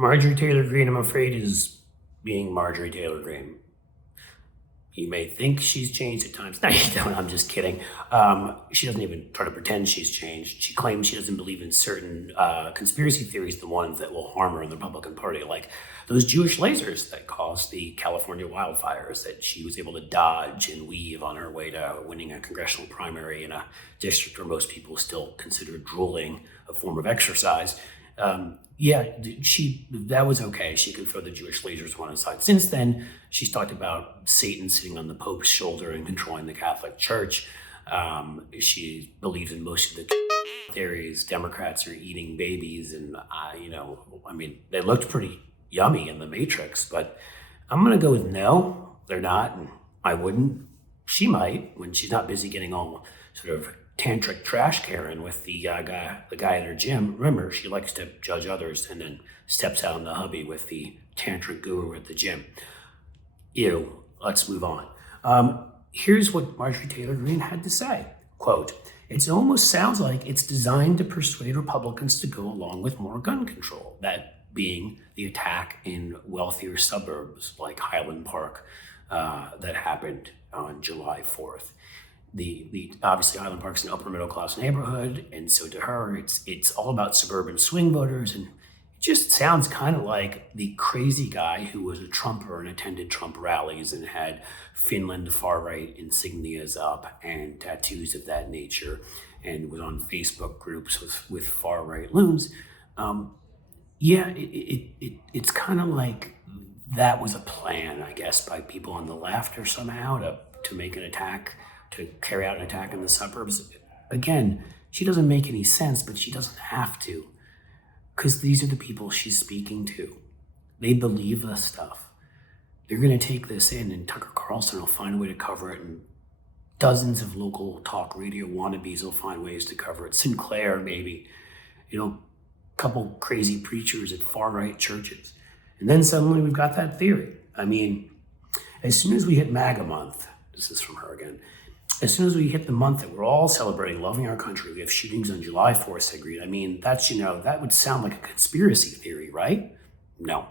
Marjorie Taylor Greene, I'm afraid, is being Marjorie Taylor Greene. You may think she's changed at times. No, you don't. I'm just kidding. She doesn't even try to pretend she's changed. She claims she doesn't believe in certain conspiracy theories, the ones that will harm her in the Republican Party, like those Jewish lasers that caused the California wildfires that she was able to dodge and weave on her way to winning a congressional primary in a district where most people still consider drooling a form of exercise. That was okay. She could throw the Jewish lasers one aside. Since then, she's talked about Satan sitting on the Pope's shoulder and controlling the Catholic Church. She believes in most of the theories. Democrats are eating babies, and they looked pretty yummy in the Matrix. But I'm gonna go with no, they're not, and I wouldn't. She might when she's not busy getting all sort of tantric trash Karen with the guy at her gym. Remember, she likes to judge others and then steps out in the hubby with the tantric guru at the gym. Ew, let's move on. Here's what Marjorie Taylor Greene had to say. Quote, "It almost sounds like it's designed to persuade Republicans to go along with more gun control," that being the attack in wealthier suburbs like Highland Park that happened on July 4th. The obviously Highland Park's an upper middle class neighborhood, and so to her it's all about suburban swing voters, and it just sounds kind of like the crazy guy who was a Trumper and attended Trump rallies and had Finland far-right insignias up and tattoos of that nature, and was on Facebook groups with far-right loons. It's kind of like that was a plan, I guess, by people on the left or somehow to make an attack, to carry out an attack in the suburbs. Again, she doesn't make any sense, but she doesn't have to, because these are the people she's speaking to. They believe this stuff. They're going to take this in, and Tucker Carlson will find a way to cover it, and dozens of local talk radio wannabes will find ways to cover it. Sinclair, maybe, a couple crazy preachers at far-right churches. And then suddenly we've got that theory. I mean, as soon as we hit MAGA month, this is from her again, as soon as we hit the month that we're all celebrating loving our country, we have shootings on July 4th, said Greene. I mean, that's, that would sound like a conspiracy theory, right? No.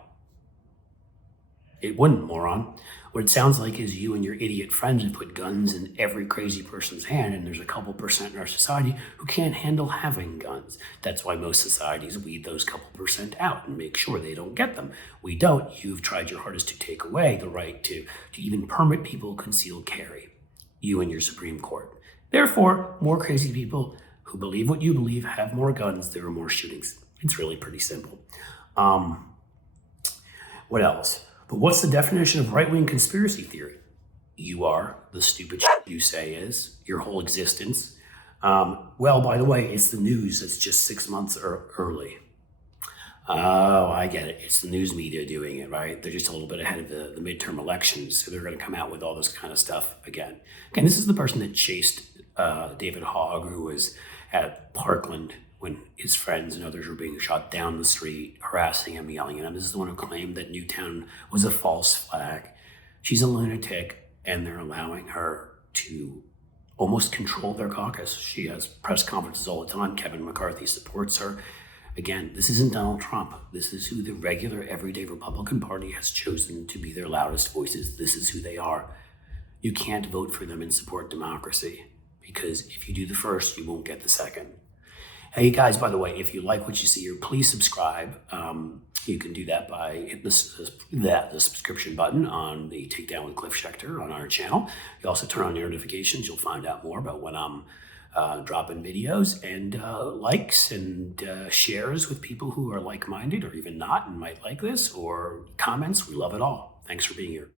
It wouldn't, moron. What it sounds like is you and your idiot friends have put guns in every crazy person's hand, and there's a couple percent in our society who can't handle having guns. That's why most societies weed those couple percent out and make sure they don't get them. We don't. You've tried your hardest to take away the right to even permit people concealed carry. You and your Supreme Court. Therefore, more crazy people who believe what you believe have more guns, there are more shootings. It's really pretty simple. What else? But what's the definition of right-wing conspiracy theory? You are the stupid shit you say is, your whole existence. Well, by the way, it's the news that's just 6 months early. Oh, I get it. It's the news media doing it, right? They're just a little bit ahead of the midterm elections, so they're going to come out with all this kind of stuff again. Again, this is the person that chased David Hogg, who was at Parkland when his friends and others were being shot down the street, harassing him, yelling at him. This is the one who claimed that Newtown was a false flag. She's a lunatic, and they're allowing her to almost control their caucus. She has press conferences all the time. Kevin McCarthy supports her. Again, this isn't Donald Trump. This is who the regular, everyday Republican Party has chosen to be their loudest voices. This is who they are. You can't vote for them and support democracy, because if you do the first, you won't get the second. Hey guys, by the way, if you like what you see here, please subscribe. You can do that by hitting the subscription button on the Takedown with Cliff Schecter on our channel. You also turn on your notifications. You'll find out more about when I'm dropping videos, and likes and shares with people who are like-minded or even not and might like this, or comments. We love it all. Thanks for being here.